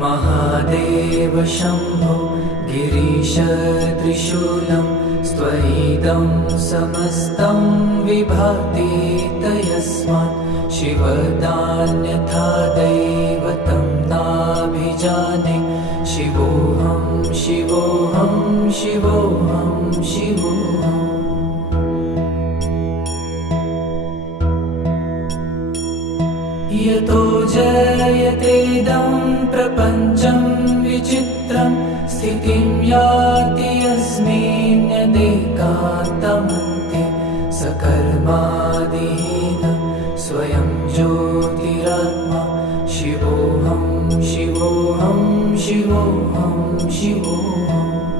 महादेव शम्भो गिरीश त्रिशूलं स्वैदं समस्तं विभाति तयस्मात् शिवदान्यथा दैवतं नाभिजाने शिवोऽहं शिवोऽहं शिवोऽहं शिवोऽहम् यतो जयतेदं प्रपञ्चं विचित्रं स्थितिं याति यस्मिन्नेकान्तमन्ते सकर्मादिहीनं स्वयं ज्योतिरात्मा शिवोऽहं शिवोऽहं शिवोऽहं शिवोऽहम्